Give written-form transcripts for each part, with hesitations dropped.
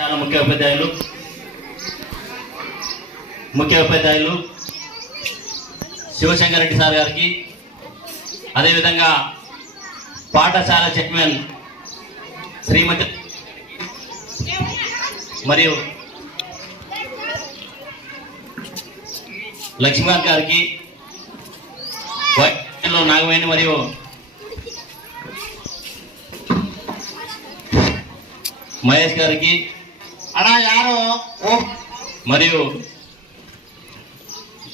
చాలా ముఖ్య ఉపాధ్యాయులు శివశంకర్ రెడ్డి సార్ గారికి, అదేవిధంగా పాఠశాల చైర్మన్ శ్రీమతి మరియు లక్ష్మీకాంత్ గారికి, నాగవేణి మరియు మహేష్ గారికి మరియు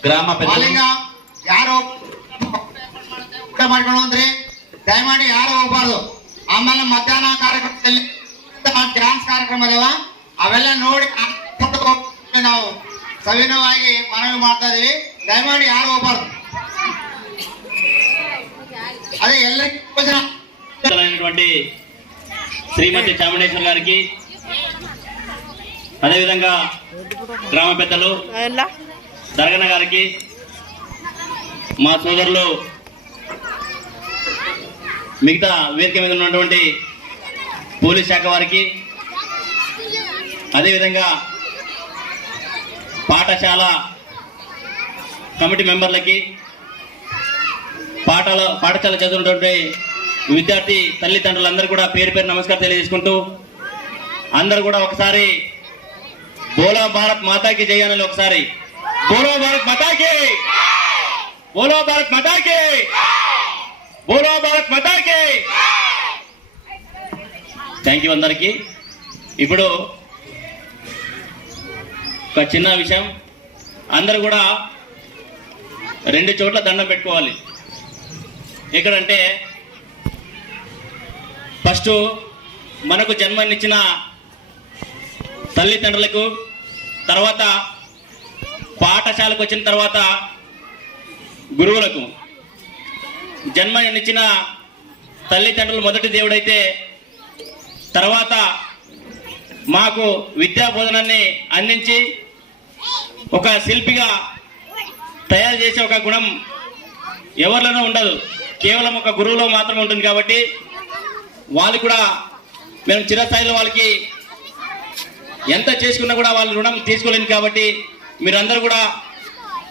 ಗ್ರಾಮ ಯಾರು ಊಟ ಮಾಡ್ಕೊಂಡು ಅಂದ್ರೆ ದಯಮಾಡಿ ಯಾರು ಹೋಗ್ಬಾರ್ದು. ಆಮೇಲೆ ಮಧ್ಯಾಹ್ನ ಕಾರ್ಯಕ್ರಮದಲ್ಲಿ ಡ್ಯಾನ್ಸ್ ಕಾರ್ಯಕ್ರಮ ಅದಾವ, ಅವೆಲ್ಲ ನೋಡಿ ನಾವು ಸವಿನಯವಾಗಿ ಮನವಿ ಮಾಡ್ತಾ ಇದೀವಿ. ದಯಮಾಡಿ ಯಾರು ಹೋಗ್ಬಾರ್ದು. అదే ಎಲ್ಲರಿಗೂ శ్రీమతి చాముండేశ్వర్ గారికి, అదేవిధంగా గ్రామ పెద్దలు దర్గన గారికి, మా సోదరులు మిగతా వేదిక మీద ఉన్నటువంటి పోలీస్ శాఖ వారికి, అదేవిధంగా పాఠశాల కమిటీ మెంబర్లకి, పాఠశాల చదువుతున్నటువంటి విద్యార్థి తల్లిదండ్రులందరూ కూడా పేరు పేరు నమస్కారం తెలియజేసుకుంటూ, అందరూ కూడా ఒకసారి బోలో భారత్ మాతాకి జై అనాలి. ఒకసారి బోలో భారత్ మాతాకి, బోలో భారత్ మాతాకి, బోలో భారత్ మాతాకి. థ్యాంక్ యూ అందరికీ. ఇప్పుడు ఒక చిన్న విషయం, అందరూ కూడా 2 చోట్ల దండం పెట్టుకోవాలి. ఎక్కడంటే ఫస్ట్ మనకు జన్మనిచ్చిన తల్లిదండ్రులకు, తర్వాత పాఠశాలకు వచ్చిన తర్వాత గురువులకు. జన్మనిచ్చిన తల్లిదండ్రులు మొదటి దేవుడైతే, తర్వాత మాకు విద్యా బోధనాన్ని అందించి ఒక శిల్పిగా తయారు చేసే ఒక గుణం ఎవరిలోనూ ఉండదు, కేవలం ఒక గురువులో మాత్రమే ఉంటుంది. కాబట్టి వాళ్ళు కూడా మేము చిరస్థాయిలో వాళ్ళకి ఎంత చేసుకున్నా కూడా వాళ్ళ రుణం తీసుకోలేను. కాబట్టి మీరందరూ కూడా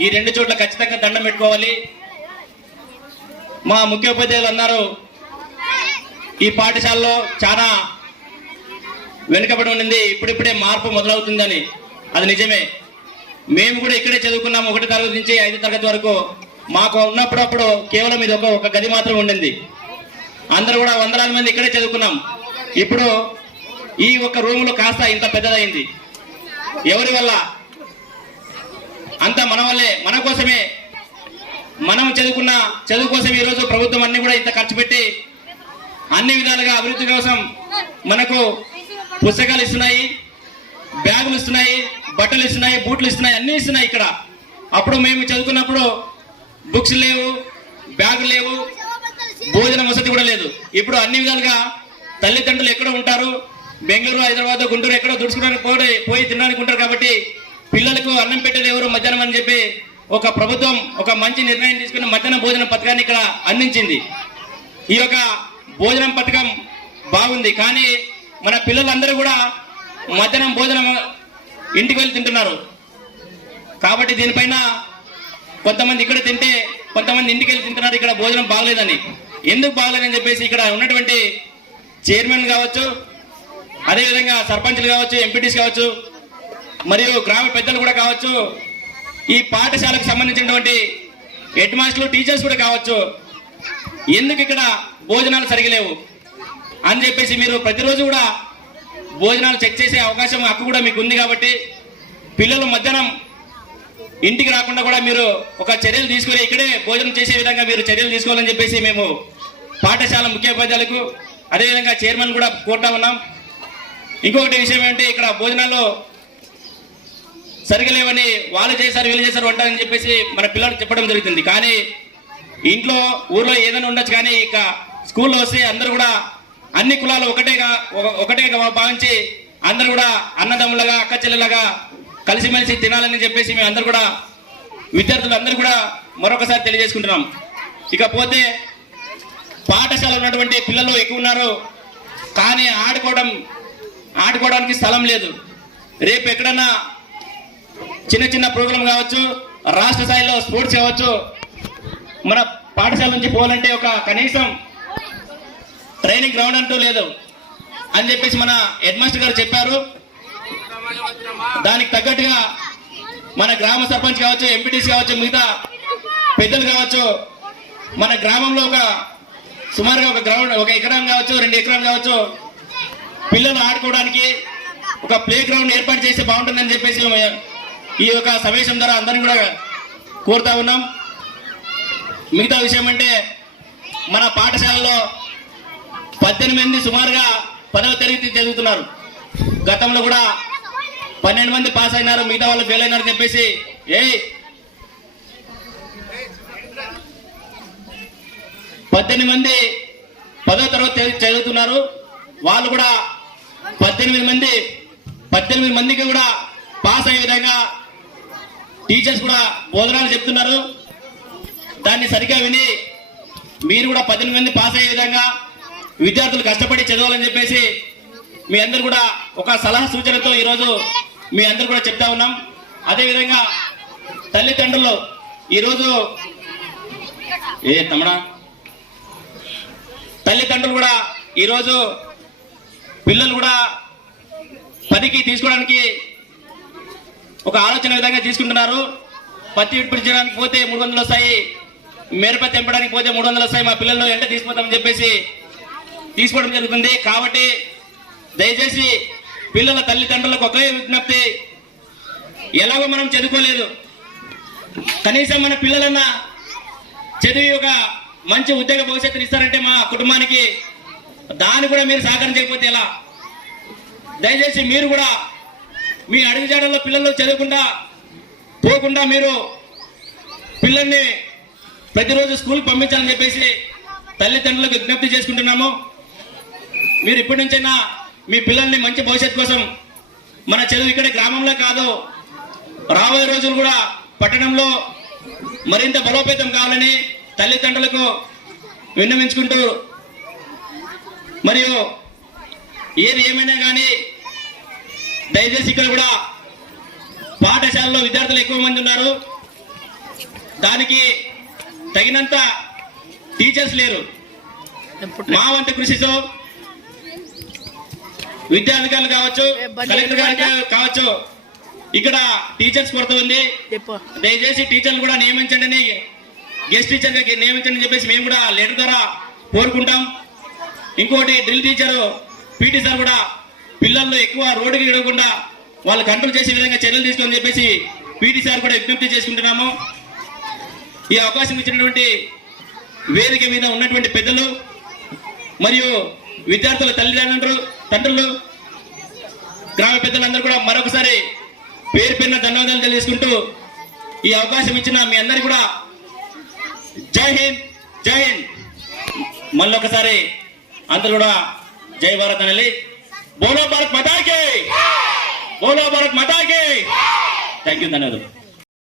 ఈ 2 చోట్ల ఖచ్చితంగా దండం పెట్టుకోవాలి. మా ముఖ్య ఉపాధ్యాయులు అన్నారు ఈ పాఠశాలలో చాలా వెనుకబడి ఉండింది, ఇప్పుడిప్పుడే మార్పు మొదలవుతుందని. అది నిజమే. మేము కూడా ఇక్కడే చదువుకున్నాము, 1వ తరగతి నుంచి 5వ తరగతి వరకు. మాకు ఉన్నప్పుడప్పుడు కేవలం ఇది ఒక గది మాత్రం ఉండింది. అందరూ కూడా వందలాది మంది ఇక్కడే చదువుకున్నాం. ఇప్పుడు ఈ ఒక రూములో కాస్త ఇంత పెద్దదైంది. ఎవరి వల్ల? అంతా మన వల్లే, మన కోసమే. మనం చదువుకున్న చదువు కోసం ఈరోజు ప్రభుత్వం అన్ని కూడా ఇంత ఖర్చు పెట్టి అన్ని విధాలుగా అభివృద్ధి కోసం మనకు పుస్తకాలు ఇస్తున్నాయి, బ్యాగులు ఇస్తున్నాయి, బట్టలు ఇస్తున్నాయి, బూట్లు ఇస్తున్నాయి, అన్నీ ఇస్తున్నాయి ఇక్కడ. అప్పుడు మేము చదువుకున్నప్పుడు బుక్స్ లేవు, బ్యాగులు లేవు, భోజనం వసతి కూడా లేదు. ఇప్పుడు అన్ని విధాలుగా తల్లిదండ్రులు ఎక్కడ ఉంటారు, బెంగళూరు, హైదరాబాద్, గుంటూరు ఎక్కడో దుడుచుకోవడానికి పోయి తినడానికి ఉంటారు. కాబట్టి పిల్లలకు అన్నం పెట్టేది ఎవరు మధ్యాహ్నం అని చెప్పి ఒక ప్రభుత్వం ఒక మంచి నిర్ణయం తీసుకుని మధ్యాహ్న భోజన పథకాన్ని ఇక్కడ అందించింది. ఈ యొక్క భోజనం పథకం బాగుంది, కానీ మన పిల్లలందరూ కూడా మధ్యాహ్నం భోజనం ఇంటికి వెళ్ళి తింటున్నారు. కాబట్టి దీనిపైన కొంతమంది ఇక్కడ తింటే కొంతమంది ఇంటికి వెళ్ళి తింటున్నారు. ఇక్కడ భోజనం బాగలేదని. ఎందుకు బాగలేదని చెప్పేసి ఇక్కడ ఉన్నటువంటి చైర్మన్ కావచ్చు, అదేవిధంగా సర్పంచ్లు కావచ్చు, ఎంపీటీస్ కావచ్చు, మరియు గ్రామ పెద్దలు కూడా కావచ్చు, ఈ పాఠశాలకు సంబంధించినటువంటి హెడ్ మాస్టర్లు, టీచర్స్ కూడా కావచ్చు, ఎందుకు ఇక్కడ భోజనాలు సరిగలేవు అని చెప్పేసి మీరు ప్రతిరోజు కూడా భోజనాలు చెక్ చేసే అవకాశం, హక్కు కూడా మీకు ఉంది. కాబట్టి పిల్లలు మధ్యాహ్నం ఇంటికి రాకుండా కూడా మీరు ఒక చర్యలు తీసుకుని ఇక్కడే భోజనం చేసే విధంగా మీరు చర్యలు తీసుకోవాలని చెప్పేసి మేము పాఠశాల ముఖ్యోపాధ్యాయులకు, అదేవిధంగా చైర్మన్ కూడా కోరుతా ఉన్నాం. ఇంకొకటి విషయం ఏంటంటే ఇక్కడ భోజనాల్లో సరిగలేవని వాళ్ళు చేశారు, వీళ్ళు చేశారు వంట అని చెప్పేసి మన పిల్లలకు చెప్పడం జరుగుతుంది. కానీ ఇంట్లో ఊర్లో ఏదైనా ఉండొచ్చు, కానీ ఇక స్కూల్లో వస్తే అందరూ కూడా అన్ని కులాలు ఒకటేగా భావించి అందరూ కూడా అన్నదమ్ములుగా, అక్క చెల్లెలుగా కలిసిమెలిసి తినాలని చెప్పేసి మేము అందరూ కూడా విద్యార్థులు అందరూ కూడా మరొకసారి తెలియజేసుకుంటున్నాం. ఇకపోతే పాఠశాల ఉన్నటువంటి పిల్లలు ఎక్కువ ఉన్నారు, కానీ ఆడుకోవడం ఆడుకోవడానికి స్థలం లేదు. రేపు ఎక్కడన్నా చిన్న చిన్న ప్రోగ్రాం కావచ్చు, రాష్ట్ర స్థాయిలో స్పోర్ట్స్ కావచ్చు, మన పాఠశాల నుంచి పోవాలంటే ఒక కనీసం ట్రైనింగ్ గ్రౌండ్ అంటూ లేదు అని చెప్పేసి మన హెడ్ మాస్టర్ గారు చెప్పారు. దానికి తగ్గట్టుగా మన గ్రామ సర్పంచ్ కావచ్చు, ఎంపీటీసీ కావచ్చు, మిగతా పెద్దలు కావచ్చు, మన గ్రామంలో సుమారుగా ఒక గ్రౌండ్, 1 ఎకరం కావచ్చు, 2 ఎకరాలు కావచ్చు, పిల్లలు ఆడుకోవడానికి ఒక ప్లే గ్రౌండ్ ఏర్పాటు చేస్తే బాగుంటుందని చెప్పేసి ఈ యొక్క సమావేశం ద్వారా అందరిని కూడా కోరుతా ఉన్నాం. మిగతా విషయం అంటే మన పాఠశాలలో 18 మంది సుమారుగా 10వ తరగతి చదువుతున్నారు. గతంలో కూడా 12 మంది పాస్ అయినారు, మిగతా వాళ్ళు ఫెయిల్ అయినారు చెప్పేసి 18 మంది 10వ తరగతి చదువుతున్నారు. వాళ్ళు కూడా 18 మందికి కూడా పాస్ అయ్యే విధంగా టీచర్స్ కూడా బోధనలు చెప్తున్నారు. దాన్ని సరిగ్గా విని మీరు కూడా 18 మంది పాస్ అయ్యే విధంగా విద్యార్థులు కష్టపడి చదవాలని చెప్పేసి మీ అందరు కూడా ఒక సలహా సూచనతో ఈరోజు మీ అందరు కూడా చెప్తా ఉన్నాం. అదేవిధంగా తల్లిదండ్రులు ఈరోజు తల్లిదండ్రులు కూడా ఈరోజు పిల్లలు కూడా పనికి తీసుకోవడానికి ఒక ఆలోచన విధంగా తీసుకుంటున్నారు. పత్తి విడిపించడానికి పోతే 300 వస్తాయి, మిరపతి తెంపడానికి పోతే 300 వస్తాయి, మా పిల్లలు ఎంట తీసుకుపోతామని చెప్పేసి తీసుకోవడం జరుగుతుంది. కాబట్టి దయచేసి పిల్లల తల్లిదండ్రులకు ఒకే విజ్ఞప్తి, ఎలాగో మనం చదువుకోలేదు, కనీసం మన పిల్లలన్నా చదివి ఒక మంచి ఉద్యోగ భవిష్యత్తుని ఇస్తారంటే మా కుటుంబానికి, దాన్ని కూడా మీరు సహకరించకపోతే ఎలా? దయచేసి మీరు కూడా మీ అడుగుజాడల్లో పిల్లలు చదవకుండా పోకుండా మీరు పిల్లల్ని ప్రతిరోజు స్కూల్కి పంపించాలని చెప్పేసి తల్లిదండ్రులకు విజ్ఞప్తి చేసుకుంటున్నాము. మీరు ఇప్పటి నుంచైనా మీ పిల్లల్ని మంచి భవిష్యత్తు కోసం, మన చదువు ఇక్కడ గ్రామంలో కాదు, రాబోయే రోజులు కూడా పట్టణంలో మరింత బలోపేతం కావాలని తల్లిదండ్రులకు విన్నవించుకుంటూ, మరియు ఏది ఏమైనా కానీ దయచేసి ఇక్కడ కూడా పాఠశాలలో విద్యార్థులు ఎక్కువ మంది ఉన్నారు, దానికి తగినంత టీచర్స్ లేరు. మా వంతు కృషితో విద్యాధికారులు కావచ్చు, కలెక్టర్ గారు కావచ్చు, ఇక్కడ టీచర్స్ కొరత ఉంది. దయచేసి టీచర్లు కూడా నియమించండి, గెస్ట్ టీచర్ గా నియమించండి చెప్పేసి మేము కూడా లెటర్ ద్వారా కోరుకుంటాం. ఇంకోటి డ్రిల్ టీచరు, పీటీ సార్ కూడా పిల్లల్లో ఎక్కువ రోడ్డుకి ఇవ్వకుండా వాళ్ళు కంట్రోల్ చేసే విధంగా చర్యలు తీసుకోని చెప్పేసి పీటీ సార్ కూడా విజ్ఞప్తి చేసుకుంటున్నాము. ఈ అవకాశం ఇచ్చినటువంటి వేదిక మీద ఉన్నటువంటి పెద్దలు మరియు విద్యార్థుల తండ్రులు, గ్రామ పెద్దలందరూ కూడా మరొకసారి పేరు పేరున ధన్యవాదాలు తెలియజేసుకుంటూ ఈ అవకాశం ఇచ్చిన మీ అందరికీ కూడా జై హింద్, జై హింద్. మళ్ళొకసారి అందరూ కూడా జై భారత్ అనాలి. బోలో భారత్ మాతాకి, బోలో భారత్ మాతాకి. థ్యాంక్ యూ, ధన్యవాదాలు.